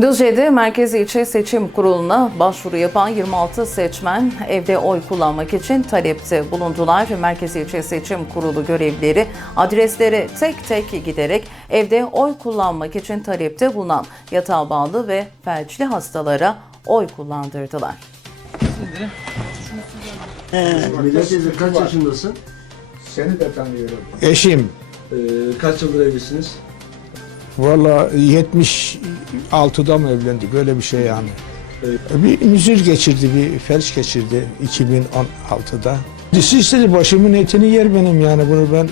Düzce'de Merkez İlçe Seçim Kurulu'na başvuru yapan 26 seçmen evde oy kullanmak için talepte bulundular. Merkez İlçe Seçim Kurulu görevlileri adreslere tek tek giderek evde oy kullanmak için talepte bulunan yatağa bağlı ve felçli hastalara oy kullandırdılar. Millet teyze kaç yaşındasın? Seni de tanıyorum. Eşim Ee, kaç yıldır evlisiniz? valla 76'da mı evlendik öyle bir şey yani. Bir müzir geçirdi, bir felç geçirdi 2016'da. Dişi istedi başımın etini yer benim yani bunu ben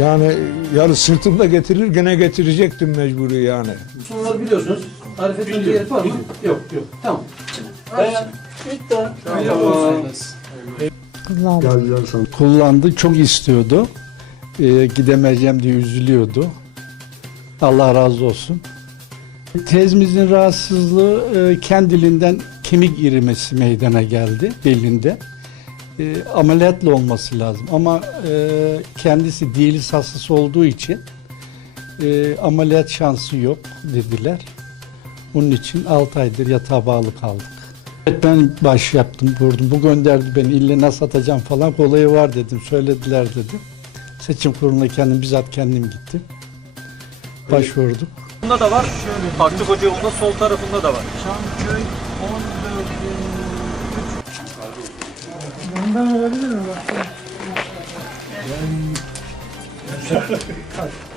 yani yarı sırtımda getirir gene getirecektim mecburi yani. Bunları biliyorsunuz. Tarif etmenize gerek var mı? Yok, yok. Tamam. Dayan. Bitti. Tamam. Sana. kullandı. Çok istiyordu. Ee, gidemeyeceğim diye üzülüyordu. Allah razı olsun. Teyzemizin rahatsızlığı e, kendiliğinden kemik irimesi meydana geldi belinde. E, ameliyatla olması lazım ama e, kendisi diyaliz hastası olduğu için e, ameliyat şansı yok dediler. Onun için 6 aydır yatağa bağlı kaldık. Evet, ben baş yaptım, vurdum. Bu gönderdi beni, ille nasıl atacağım falan kolayı var dedim, söylediler dedim. Seçim kuruluna kendim, bizzat kendim gittim. Başvurduk. Bunda da var. Taktik Hoca yolunda sol tarafında da var. Bundan olabilir mi? Bak.